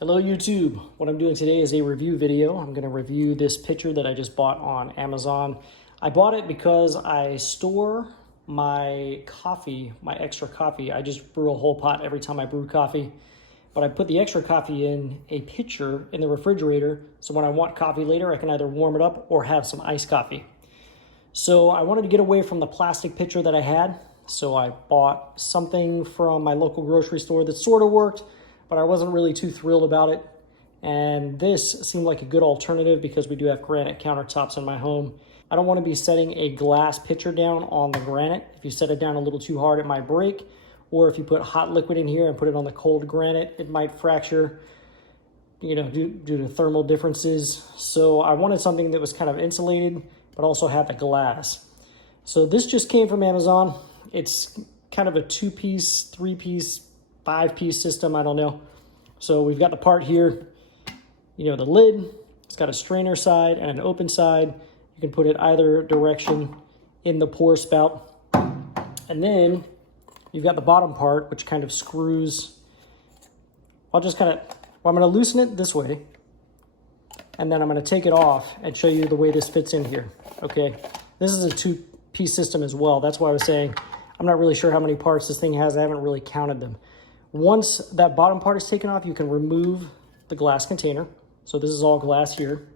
Hello YouTube. What I'm doing today is a review video. I'm going to review this pitcher that I just bought on Amazon. I bought it because I store my coffee, my extra coffee. I just brew a whole pot every time I brew coffee. But I put the extra coffee in a pitcher in the refrigerator, so when I want coffee later, I can either warm it up or have some iced coffee. So I wanted to get away from the plastic pitcher that I had, so I bought something from my local grocery store that sort of worked, but I wasn't really too thrilled about it. And this seemed like a good alternative because we do have granite countertops in my home. I don't want to be setting a glass pitcher down on the granite. If you set it down a little too hard, it might break. Or if you put hot liquid in here and put it on the cold granite, it might fracture, due to thermal differences. So I wanted something that was kind of insulated, but also had the glass. So this just came from Amazon. It's kind of a 2-piece, 3-piece, 5-piece system, I don't know. So we've got the part here, the lid. It's got a strainer side and an open side. You can put it either direction in the pour spout. And then you've got the bottom part, which kind of screws. I'm going to loosen it this way, and then I'm going to take it off and show you the way this fits in here. Okay, this is a 2-piece system as well. That's why I was saying I'm not really sure how many parts this thing has. I haven't really counted them. Once that bottom part is taken off, you can remove the glass container. So this is all glass here.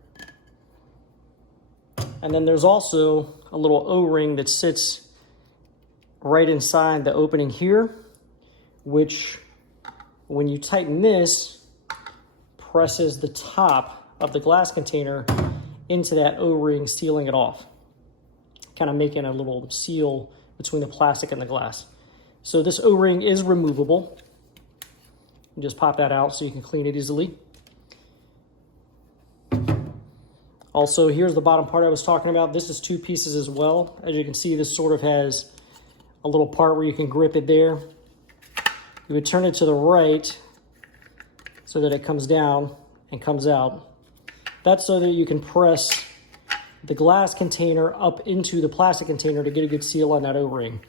And then there's also a little O-ring that sits right inside the opening here, which when you tighten this, presses the top of the glass container into that O-ring, sealing it off, kind of making a little seal between the plastic and the glass. So this O-ring is removable. You just pop that out so you can clean it easily. Also, here's the bottom part I was talking about. This is 2 pieces as well. As you can see, this sort of has a little part where you can grip it there. You would turn it to the right so that it comes down and comes out. That's so that you can press the glass container up into the plastic container to get a good seal on that O-ring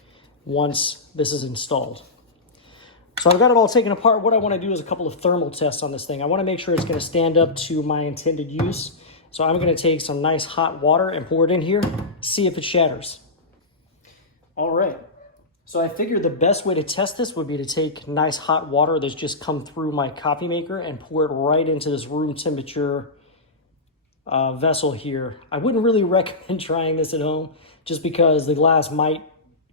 once this is installed. So I've got it all taken apart. What I want to do is a couple of thermal tests on this thing. I want to make sure it's going to stand up to my intended use. So I'm going to take some nice hot water and pour it in here, see if it shatters. All right. So I figured the best way to test this would be to take nice hot water that's just come through my coffee maker and pour it right into this room temperature vessel here. I wouldn't really recommend trying this at home just because the glass might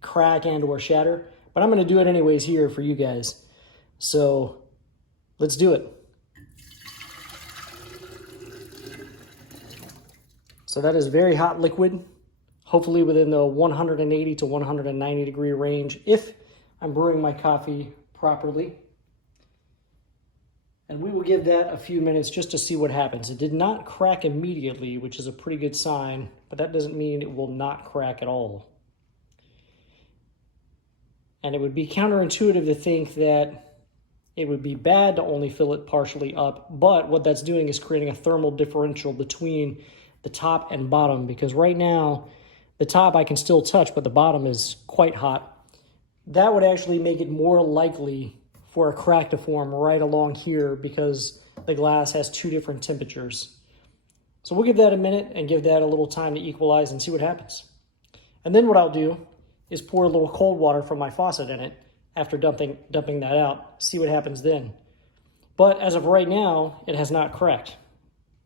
crack and or shatter, but I'm going to do it anyways here for you guys. So let's do it. So that is very hot liquid, hopefully within the 180 to 190 degree range if I'm brewing my coffee properly. And we will give that a few minutes just to see what happens. It did not crack immediately, which is a pretty good sign, but that doesn't mean it will not crack at all. And it would be counterintuitive to think that it would be bad to only fill it partially up, but what that's doing is creating a thermal differential between the top and bottom, because right now the top I can still touch, but the bottom is quite hot. That would actually make it more likely for a crack to form right along here because the glass has 2 different temperatures. So we'll give that a minute and give that a little time to equalize and see what happens. And then what I'll do is pour a little cold water from my faucet in it after dumping that out, see what happens then. But as of right now, it has not cracked.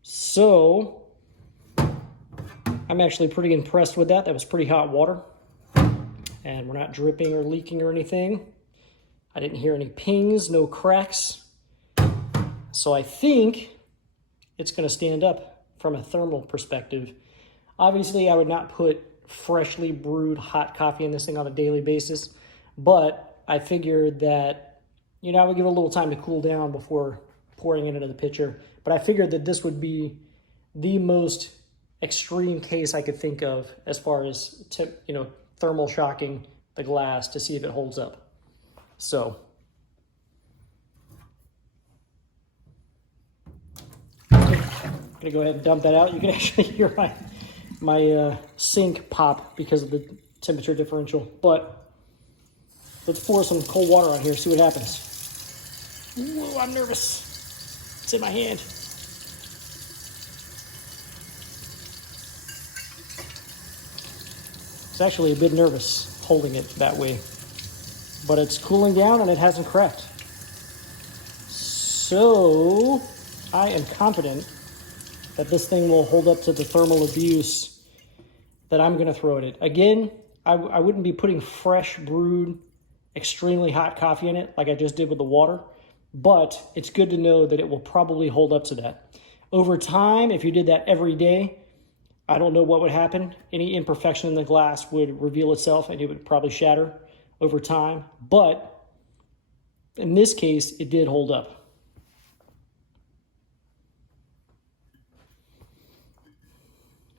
So I'm actually pretty impressed with that. That was pretty hot water. And we're not dripping or leaking or anything. I didn't hear any pings, no cracks. So I think it's going to stand up from a thermal perspective. Obviously, I would not put freshly brewed hot coffee in this thing on a daily basis, but I figured that, I would give it a little time to cool down before pouring it into the pitcher. But I figured that this would be the most extreme case I could think of as far as thermal shocking the glass to see if it holds up. So I'm gonna go ahead and dump that out. You can actually hear my sink pop because of the temperature differential. But let's pour some cold water on here, see what happens. Whoa, I'm nervous. It's in my hand. It's actually a bit nervous holding it that way, but it's cooling down and it hasn't cracked. So I am confident that this thing will hold up to the thermal abuse that I'm going to throw at it. Again, I wouldn't be putting fresh brewed, extremely hot coffee in it like I just did with the water, but it's good to know that it will probably hold up to that. Over time, if you did that every day, I don't know what would happen. Any imperfection in the glass would reveal itself and it would probably shatter over time. But in this case, it did hold up.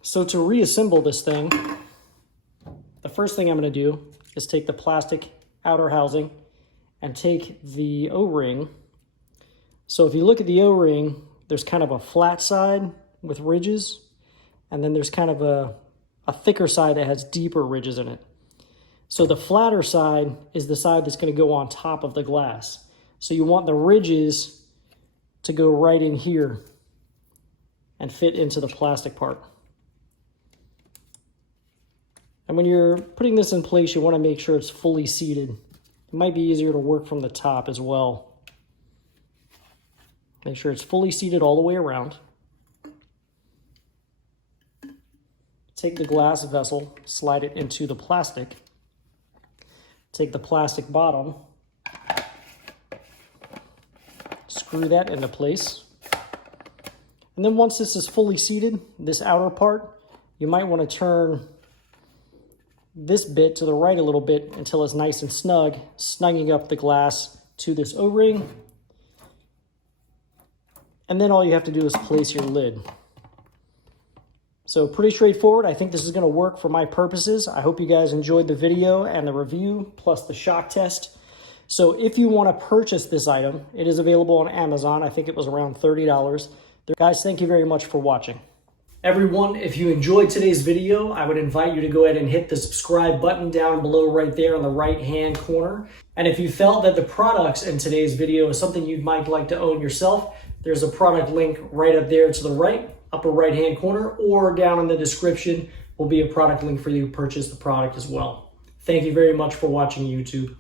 So to reassemble this thing, the first thing I'm going to do is take the plastic outer housing and take the O-ring. So if you look at the O-ring, there's kind of a flat side with ridges, and then there's kind of a thicker side that has deeper ridges in it. So the flatter side is the side that's going to go on top of the glass. So you want the ridges to go right in here and fit into the plastic part. And when you're putting this in place, you want to make sure it's fully seated. It might be easier to work from the top as well. Make sure it's fully seated all the way around. Take the glass vessel, slide it into the plastic. Take the plastic bottom, screw that into place. And then once this is fully seated, this outer part, you might want to turn this bit to the right a little bit until it's nice and snug, snugging up the glass to this O-ring. And then all you have to do is place your lid. So pretty straightforward. I think this is going to work for my purposes. I hope you guys enjoyed the video and the review plus the shock test. So if you want to purchase this item, it is available on Amazon. I think it was around $30. Guys, thank you very much for watching. Everyone, if you enjoyed today's video, I would invite you to go ahead and hit the subscribe button down below right there on the right-hand corner. And if you felt that the products in today's video is something you might like to own yourself, there's a product link right up there to the right, upper right-hand corner, or down in the description will be a product link for you to purchase the product as well. Thank you very much for watching YouTube.